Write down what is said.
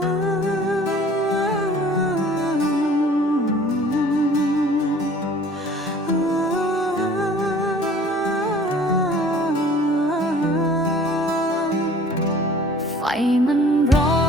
ไฟมันร้อน